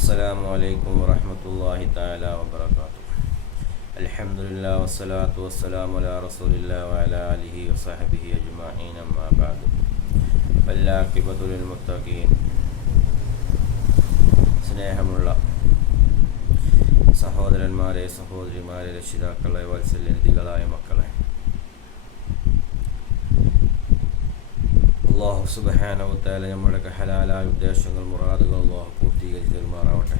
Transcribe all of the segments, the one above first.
السلام عليكم ورحمة الله تعالى وبركاته الحمد لله والصلاة والسلام على رسول الله وعلى آله وصحبه أجمعين أما بعد فالعاقبة للمتقين സ്നേഹമുള്ള സഹോദരന്മാരെ സഹോദരിമാരെ രക്ഷിതാക്കളെ വാത്സല്യനിധികളായ മക്കളെ അള്ളാഹു സുബഹാനവത്താല നമ്മുടെയൊക്കെ ഹലാലായ ഉദ്ദേശങ്ങൾ മുറാദുകൾ അള്ളാഹു പൂർത്തീകരിച്ച് തരുമാറാവട്ടെ.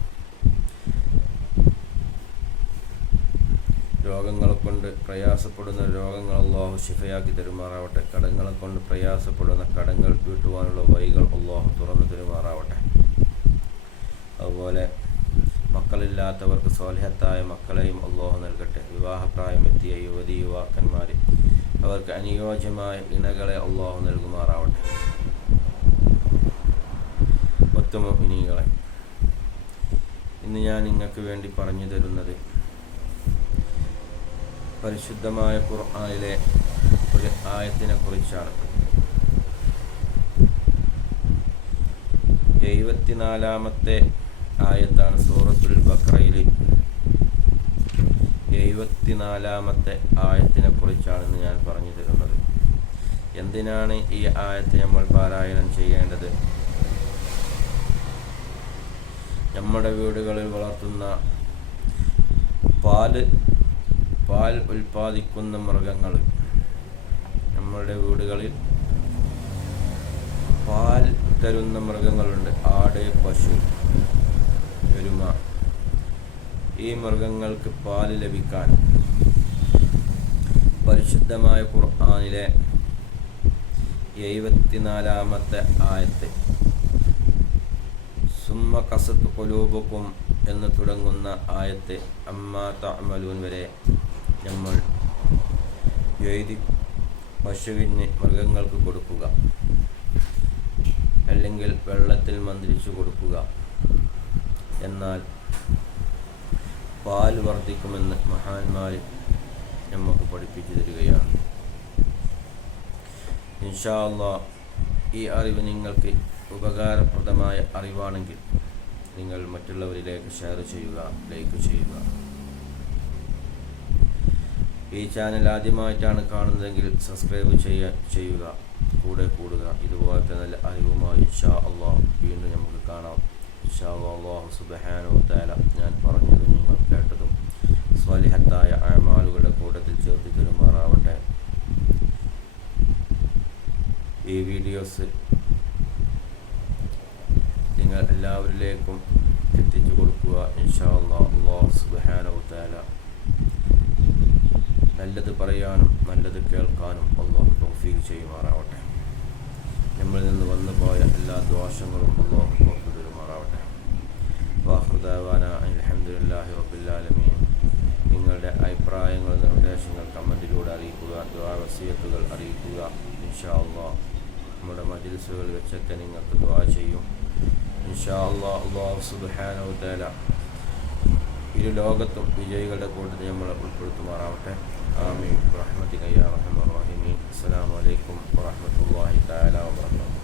രോഗങ്ങളെ കൊണ്ട് പ്രയാസപ്പെടുന്ന രോഗങ്ങൾ അള്ളാഹു ശിഫയാക്കി തരുമാറാവട്ടെ. കടങ്ങളെ കൊണ്ട് പ്രയാസപ്പെടുന്ന കടങ്ങൾ വീട്ടുവാനുള്ള വഴികൾ അള്ളാഹു തുറന്നു തരുമാറാവട്ടെ. അതുപോലെ മക്കളില്ലാത്തവർക്ക് സ്വാലിഹത്തായ മക്കളെയും അള്ളാഹു നൽകട്ടെ. വിവാഹപ്രായമെത്തിയ യുവതി യുവാക്കന്മാർ അവർക്ക് അനുയോജ്യമായ ഇണകളെ അള്ളാഹു നൽകുമാറാവട്ടെ. ഇന്ന് ഞാൻ നിങ്ങൾക്ക് വേണ്ടി പറഞ്ഞു തരുന്നത്. പരിശുദ്ധമായ ഖുർആനിലെ ഒരു ആയത്തിനെ കുറിച്ചാണ്. എഴുപത്തിനാലാമത്തെ ആയത്താണ് സൂറത്തുൽ ബക്രയിൽ എഴുപത്തിനാലാമത്തെ ആയത്തിനെ കുറിച്ചാണ് ഇന്ന് ഞാൻ പറഞ്ഞു തരുന്നത്. എന്തിനാണ് ഈ ആയത്ത് നമ്മൾ പാരായണം ചെയ്യേണ്ടത്? നമ്മുടെ വീടുകളിൽ വളർത്തുന്ന പാൽ പാൽ ഉൽപ്പാദിക്കുന്ന മൃഗങ്ങൾ. നമ്മളുടെ വീടുകളിൽ പാൽ തരുന്ന മൃഗങ്ങളുണ്ട്. ആട് പശു എരുമ. ഈ മൃഗങ്ങൾക്ക് പാൽ ലഭിക്കാൻ പരിശുദ്ധമായ ഖുർആാനിലെ എഴുപത്തിനാലാമത്തെ ആയത്ത് കസത്ത് കൊലൂബക്കും എന്ന് തുടങ്ങുന്ന ആയത്ത് അമ്മ തമലൂൻ വരെ നമ്മൾ എഴുതി പശുവിന് മൃഗങ്ങൾക്ക് കൊടുക്കുക. അല്ലെങ്കിൽ വെള്ളത്തിൽ മന്ത്രിച്ചു കൊടുക്കുക. എന്നാൽ പാൽ വർദ്ധിക്കുമെന്ന് മഹാന്മാർ നമുക്ക് പഠിപ്പിച്ചു തരികയാണ്. ഇൻഷാല്ല ഈ അറിവ് നിങ്ങൾക്ക് ഉപകാരപ്രദമായ അറിവാണെങ്കിൽ നിങ്ങൾ മറ്റുള്ളവരിലേക്ക് ഷെയർ ചെയ്യുക ലൈക്ക് ചെയ്യുക. ഈ ചാനൽ ആദ്യമായിട്ടാണ് കാണുന്നതെങ്കിൽ സബ്സ്ക്രൈബ് ചെയ്യ ചെയ്യുക. കൂടെ കൂടുക. ഇതുപോലത്തെ നല്ല അറിവുമായി ഷാ അള്ളാഹ് വീണ്ടും നമുക്ക് കാണാം. ഷാ അള്ളാഹു സുബഹാനോ താല ഞാൻ പറഞ്ഞതും നിങ്ങൾ കേട്ടതും സ്വലിഹത്തായ അഴമാലുകളുടെ കൂട്ടത്തിൽ ചേർത്ത് തരുമാറാവട്ടെ ഈ വീഡിയോസ് നിങ്ങൾ എല്ലാവരിലേക്കും എത്തിച്ചു കൊടുക്കുക. ഇൻഷാ അള്ളാഹ് അള്ളാഹു സുബഹാനോ താല നല്ലത് പറയാനും നല്ലത് കേൾക്കാനും അള്ളാഹു തൗഫീഖ് ചെയ്യുമാറാവട്ടെ. നമ്മളിൽ നിന്ന് വന്നു പോയ എല്ലാ ദോഷങ്ങളും അള്ളാഹു പുറത്തു അലഹമുല്ലാഹി റബുല്ലാലമീൻ നിങ്ങളുടെ അഭിപ്രായങ്ങൾ നിർദ്ദേശങ്ങൾ കമന്റിലൂടെ അറിയിക്കുക ദ്വാവസീയത്തുകൾ അറിയിക്കുക. ഇൻഷാ അള്ളാഹ് നമ്മുടെ മജിൽസുകൾ വെച്ചൊക്കെ നിങ്ങൾക്ക് ദ്വാ ചെയ്യും. ഇൻഷാ അള്ളാ അള്ളാഹു സുബാനോദാല ഇരു ലോകത്തും വിജയികളുടെ കൂട്ടത്തിൽ നമ്മളെ ഉൾപ്പെടുത്തുമാറാവട്ടെ. ആമീൻ. റഹ്മത്തി കയ്യാ റഹ്മ റഹിമീൻ. അസ്സാം വലൈക്കും വറഹമത്തല്ലാഹി താല വാബർക്കാത്തു